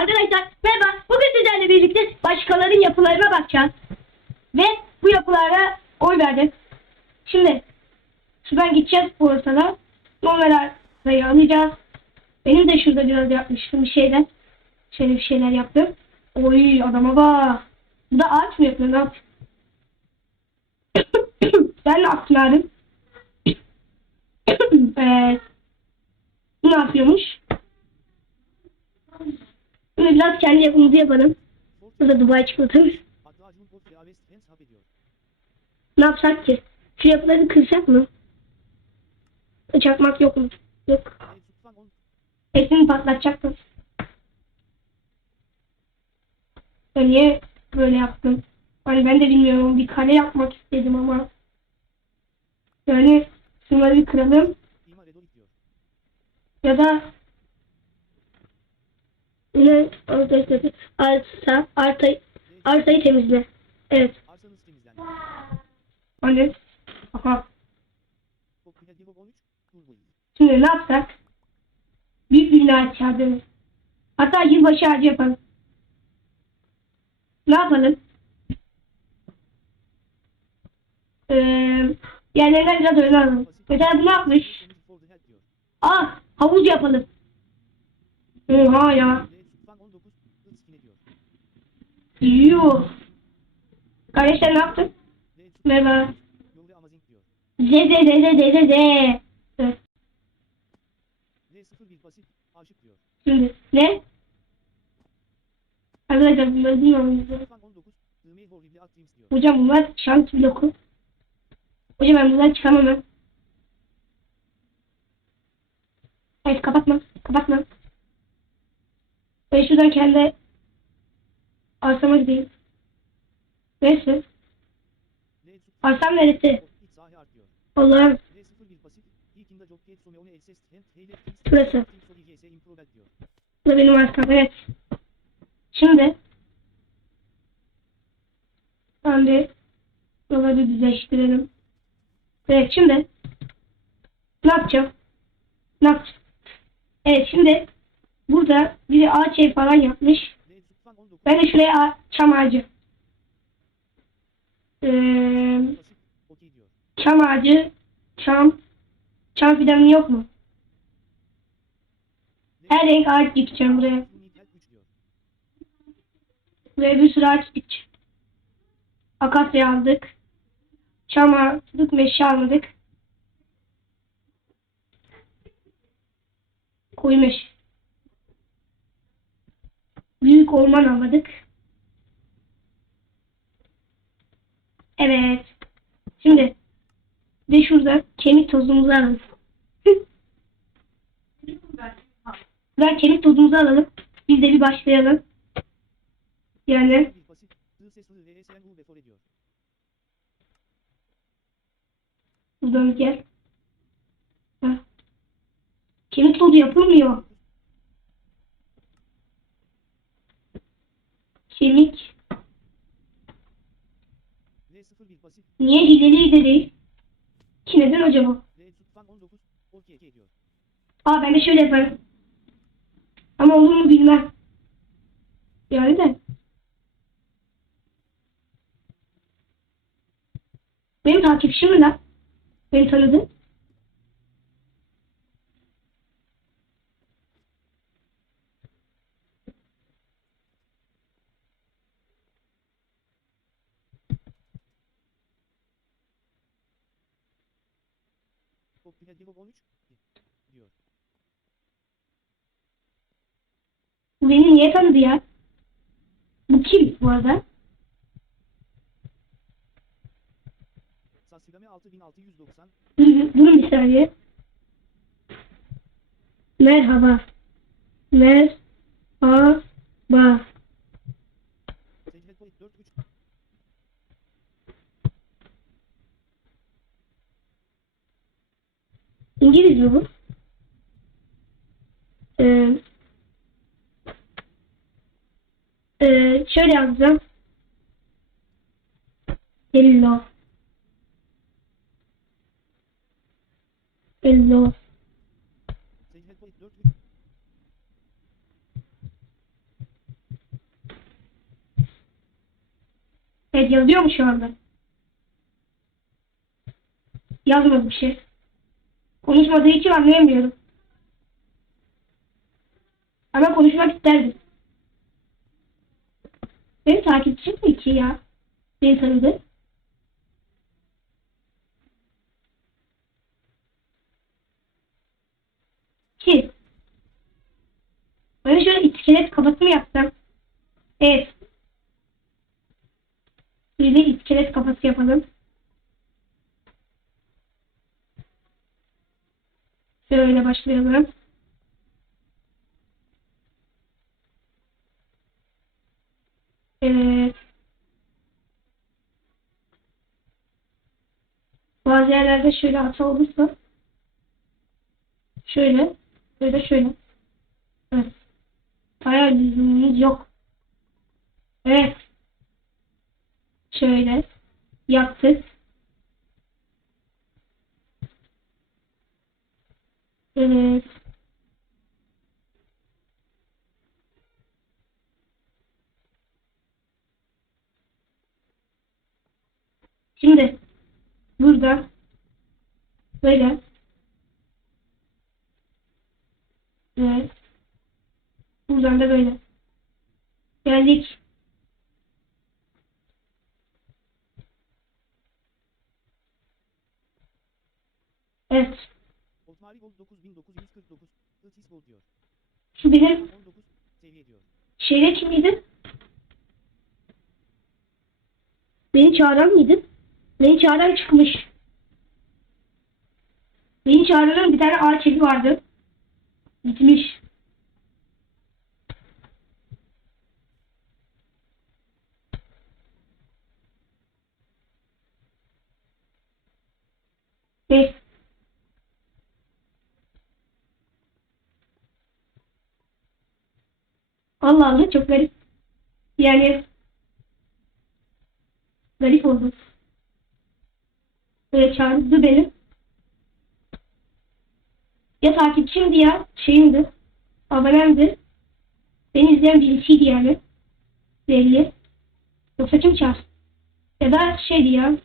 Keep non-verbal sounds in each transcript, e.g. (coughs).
Arkadaşlar merhaba. Bugün sizlerle birlikte başkalarının yapılarına bakacağız. Ve bu yapılara oy verdik. Şimdi şuradan gideceğiz bu ortada. Normal arayı alacağız. Benim de şurada biraz yapmıştım bir şeyler. Şöyle bir şeyler yaptım. Oy adama bak. Bu da ağaç mı yapıyor (coughs) ne ben de aklım evet. Bu ne yapıyormuş? Bunu biraz kendi yapımızı yapalım. Burada Dubai ediyor. Ne yapsak ki? Şu yapıları kırsak mı? Çakmak yok mu? Yok. E Tutfan 10 Hepsini patlatacak mı? Ben niye böyle yaptım? Hani ben de bilmiyorum. Bir kale yapmak istedim ama. Yani şunları kıralım. Ya da orada arsa, arsa, arsayı temizle. Evet. Arsanız temizlendi. Hani aha. Popüler Divo 13 Turbo Şimdi ne yapsak? Büyük bir ağaç ağacı. Hatta yılbaşı ağacı yapalım. Ne yapalım? Ee, yerlerinden biraz öyle alalım. Mesela bu ne yapmış? Aa havuz yapalım. Oha ya. L Tutfan 19 Ilskine diyor. Yuh. Kardeşler ne Tutfan Merhaba. Yolda Amazing diyor. Z Z Z Z Z Z. Evet. L 01 basit aşık diyor. Şimdi ne? Arkadaşlar bunları bilmiyorum. Tutfan 19 Ime Horrible Actims diyor. Hocam bunlar şans bloku. Hocam ben buradan çıkamam. Hayır kapatma. Kapatma. Ben şuradan kendi arsama gideyim. Tutfan Arsam neresi? Allah'ım. L 01 basit İlkinde Job Kate Someone Elses Hem Heyle Burası. Bu benim arsam. Evet. Şimdi ben bir yolu bir düzleştirelim. Evet şimdi ne yapacağım? Ne yapacağım? Evet şimdi burada biri ağaç ev falan yapmış. L Tutfan 19 Ben de şuraya çam. Ee, çam ağacı, çam, çam fidanı yok mu? Her renk ağaç dikeceğim buraya. You need help 3 diyor. Buraya bir sürü ağaç dikeceğim. Akasya aldık. Çam aldık, meşe aldık. Koyu meşe. Büyük orman almadık. Evet. Şimdi de şurada kemik tozumuzu alalım. (laughs) Buradan kemik tozumuzu alalım. Biz de bir başlayalım. Yani ve buradan gel. Heh. Kemik tozu yapılmıyor. Kemik. L 01 basit Niye hileli de değil? Ki neden acaba? L Tutfan 19 okey diyor. Aa ben de şöyle yaparım. Ama olur mu bilmem. Yani de. Benim takipçim mi lan? Beni tanıdı. Divo 13 diyor. Bu beni niye tanıdı ya? Bu kim bu arada? Sasigame 6690 Dur- Durun bir saniye. Merhaba. Merhaba. İngiliz mi bu? Ee, e, şöyle yazacağım. Hello. Hello. Evet yazıyor mu şu anda? Yazmadı bir şey. Konuşmadığı için anlayamıyorum. Ama konuşmak isterdim. Benim takipçim mi ki ya? Beni tanıdı. Ki. Ben şöyle iskelet kafası mı yapsam? Evet. Bir de iskelet kafası yapalım. Şöyle başlayalım. Evet. Bazı yerlerde şöyle hata olursa şöyle böyle şöyle. Evet. Bayağı lüzumumuz yok. Evet. Şöyle yaptık. Evet. Şimdi burada böyle evet. Buradan da böyle. Geldik. Evet. Otmari Gold 9949 Itis Gold diyor. Şu benim 19 seviye diyor. şeyde kimiydi? Beni çağıran mıydı? Beni çağıran çıkmış. Beni çağıranın bir tane ağaç evi vardı. Gitmiş. Beş. Allah Allah çok garip. Yani garip oldu. Böyle çağırdı benim. Ya takipçimdi ya şeyimdi. Abonemdi. Beni izleyen birisiydi yani. Belli. Yoksa kim çağır? Ya da şeydi ya.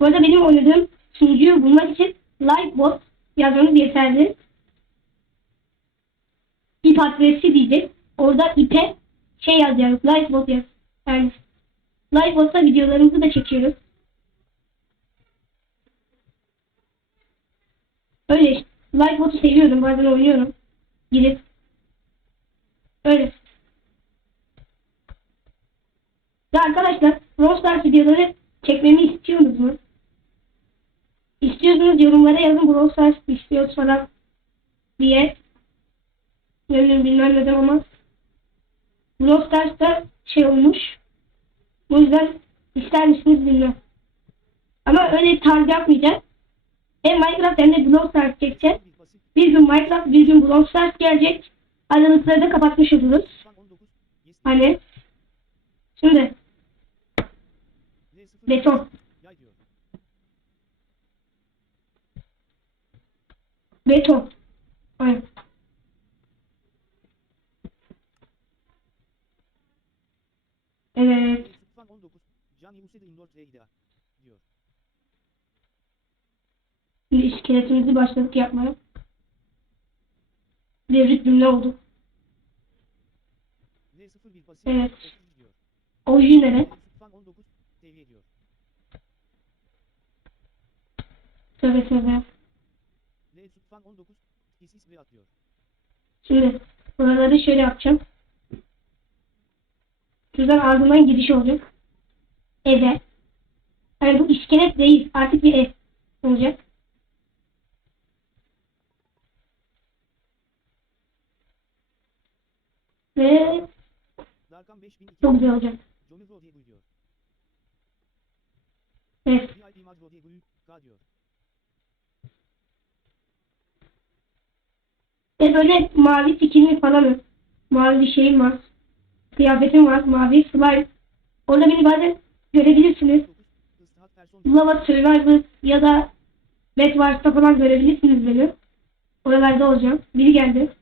Bu arada benim oynadığım sunucuyu bulmak için Livebot yazmanız yeterli. İp adresi diyecek. Orada ipe şey yazacağız. Livebot yaz. Yani Livebot'ta videolarımızı da çekiyoruz. Öyle işte. Livebot'u seviyorum. Bazen oynuyorum. Girip. Öyle. Ya arkadaşlar Brawl Stars videoları çekmemi istiyorsunuz mu? İstiyorsanız yorumlara yazın Brawl Stars istiyoruz falan diye. Ne bileyim bilmem neden ama Brawl Stars'ta şey olmuş. O yüzden ister misiniz bilmem. Ama öyle tarz yapmayacağız. Hem Minecraft hem de Brawl Stars çekeceğiz. Bir gün Minecraft bir gün Brawl Stars gelecek. Aralıkları da kapatmış oluruz. 19 yes Hani şimdi N0 beton. Beton. Aynen. Evet. Lütfen 19 Can Yusede Indoor Trade'a diyor. Şimdi iskeletimizi başladık yapmaya. Devrik cümle oldu. N0 bir basit Evet. 30 diyor. Orijinale. Lütfen 19 seviye diyor. Tövbe tövbe. N lütfen 19 isis ve atıyor. Şimdi buraları şöyle yapacağım. Şuradan ardından giriş olacak. Eve. Hani bu iskelet değil. Artık bir ev olacak. Ve Darkan 5200 çok güzel olacak. Evet. Ve böyle mavi skinli falan mavi bir şeyim var. Kıyafetim var. Mavi slime. Orada beni bazen görebilirsiniz. 9 Islahat Person Lava Survivor ya da Bedwars'ta falan görebilirsiniz beni. Oralarda olacağım. Biri geldi.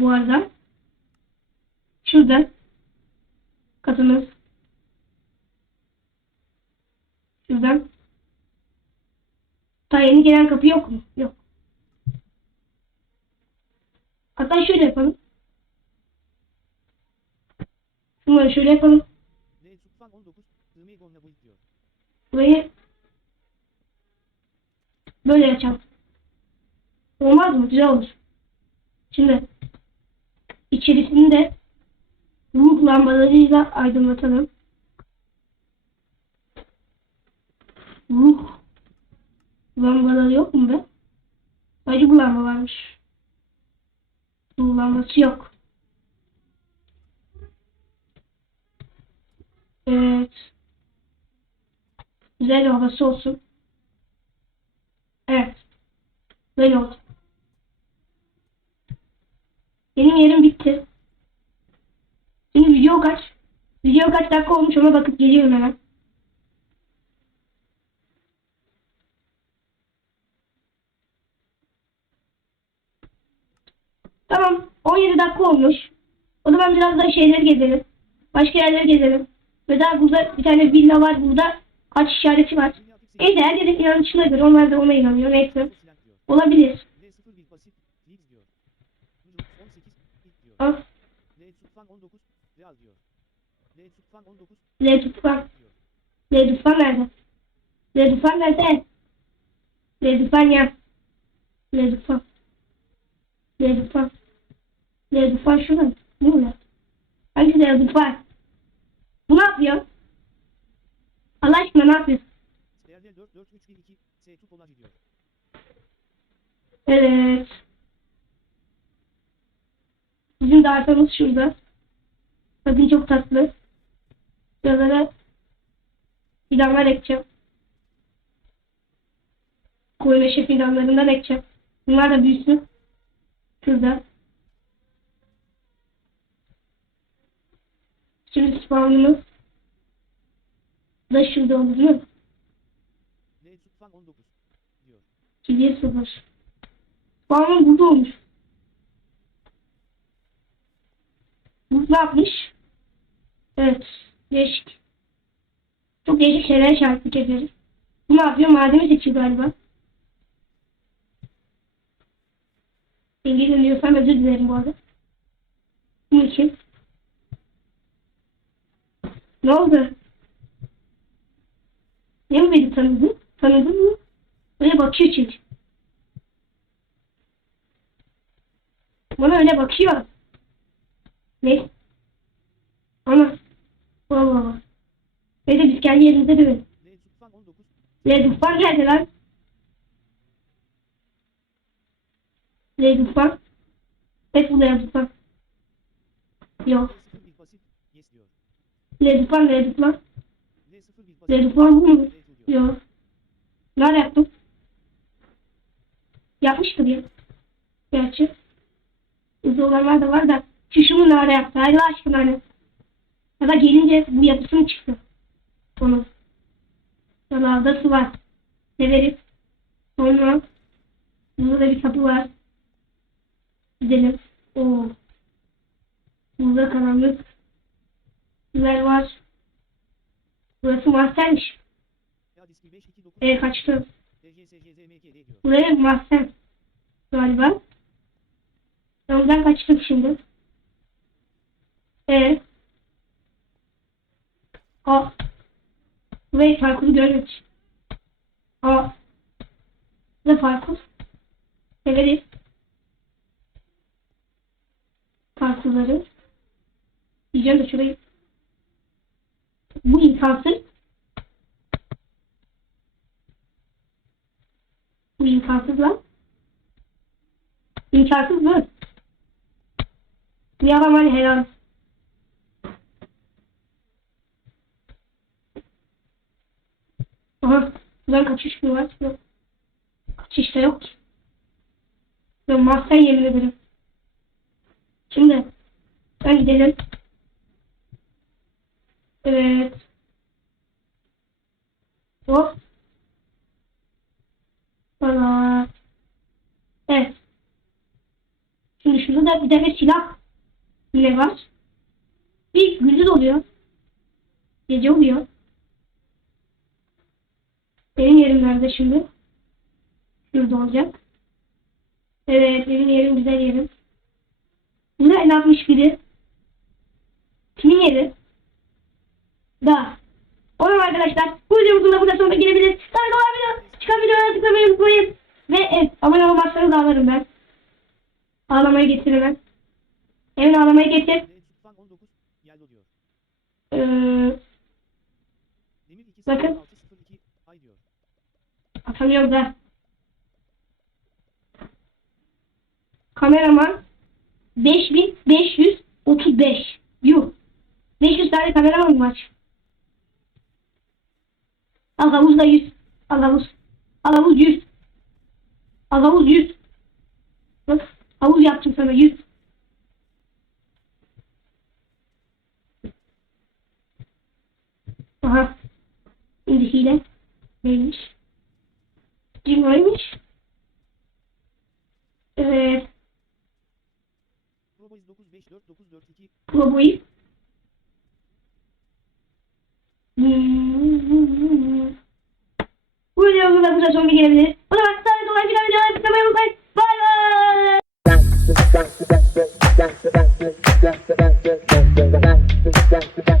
Bu arada. Şurada. Katımız. Şuradan. Daha yeni gelen kapı yok mu? Yok. Hatta şöyle yapalım. Şunları şöyle yapalım. Ne Sultan 19, Hımey Gonla bu diyor. Burayı böyle açalım. Olmaz mı? Güzel olur. Şimdi içerisini de ruh lambalarıyla aydınlatalım. Ruh lambaları yok mu be? Sadece bu lamba varmış. Ruh lambası yok. Evet. Güzel havası olsun. Evet. Böyle oldu. Benim yerim bitti. Şimdi video kaç? Video kaç dakika olmuş ona bakıp geliyorum hemen. Tamam. 17 dakika olmuş. O zaman biraz daha şeyleri gezelim. Başka yerleri gezelim. Mesela burada bir tane villa var. Burada kaç işareti var. Neyse herkesin inanışına göre onlar da ona inanıyor. Neyse. Olabilir. Ne 01 basit, Leeds diyor. Nurul 18, ilk diyor. Al. Ne Sultan 19, Real diyor. Ne Sultan 19, Redufan. Redufan nerede? Redufan nerede? Redufan ya. Redufan. Redufan. Redufan şurada. Ne? Hangisi Redufan? Bu ne yapıyor? Allah aşkına ne yapıyor? Değerli 4 4 3 1 2, S Tupolacı diyor. Evet. Bizim de arkamız şurada. Bakın çok tatlı. Buralara fidanlar ekeceğim. Koyu meşe fidanlarından ekeceğim. Bunlar da büyüsün. Şurada. Spawnımız da şurada? Ne Sultan 19, diyor. 2 0. Spawnım burada olmuş. Bu ne yapmış? Evet. Değişik. Çok değişik şeyler şahitlik ediyoruz. Bu ne yapıyor? Malzeme seçiyor galiba. İngilizce diyorsam özür dilerim bu arada. Bu için. Ne oldu? Ne mi beni tanıdın? Tanıdın mı? Öyle bakıyor çünkü. Bana öyle bakıyor. Ne? Ana. Allah Allah. Ve de biz kendi yerimizde değil mi? Ne Sultan 19, Redufan geldi lan. Redufan. Hep bu Redufan. Yok. Ne 01 basit, Yes diyor. 01 basit, Redufan bu mu? Yok. Nerede yaptım? Yapmıştır ya. Gerçi. Hızlı da var da. Şu şunu nerede yaptı? Allah aşkına hani. Ya da gelince bu yapısını çıktı. Onun. Yalarda su var. Severiz. Sonra burada da bir kapı var. Gidelim. Oo. Burada karanlık. Güzel var. Burası mahzenmiş. Ya diski 5 2 9, E kaçtı. Buraya mahzen. Galiba. Buradan kaçtım şimdi. E. A. Burayı parkuru görmemiş. A. Bu da parkur. Severiz. Parkurları. Diyeceğim de şurayı. Bu imkansız. Bu imkansız lan. İmkansız. Bu yalan hani helal. Aha. Buradan kaçış mı var? Yok. Kaçış da yok ki. Ben mahzen yemin ederim. Şimdi. Ben gidelim. Evet. Hop. Bana. Evet. Şimdi şurada da bir tane silah yine var. Bir gündüz oluyor. Gece oluyor. Benim yerim nerede şimdi? Şurada olacak. Evet benim yerim güzel yerim. Güzel yapmış biri. Kimin yeri? Da. Zaman arkadaşlar bu videomuzun da burada sonuna gelebilir. Daha kolay video. Çıkan videolara tıklamayı unutmayın. Ve evet abone olmazsanız ağlarım ben. Ağlamayı getir hemen. Hemen ağlamayı getir. D Sultan 19 Yellow diyor. Ee, Demir 2 Bakın. 602 ay diyor. atamıyorum da. Kameraman 5535. Yuh. 500 tane kameraman mı aç? Al havuz da 100. Al havuz. Al havuz 100. Al havuz 100. Bak havuz yaptım sana 100. Aha. Şimdi hile. Neymiş? Cingoymuş. Evet. Proboys 954942 Bu videoyu da kısa son bir gelebilir. O zaman sadece dolayı bir videoyu tıklamayı unutmayın. Bay bay. Dance, dance, dance, dance, dance, dance, dance, dance, dance, dance, dance, dance, dance,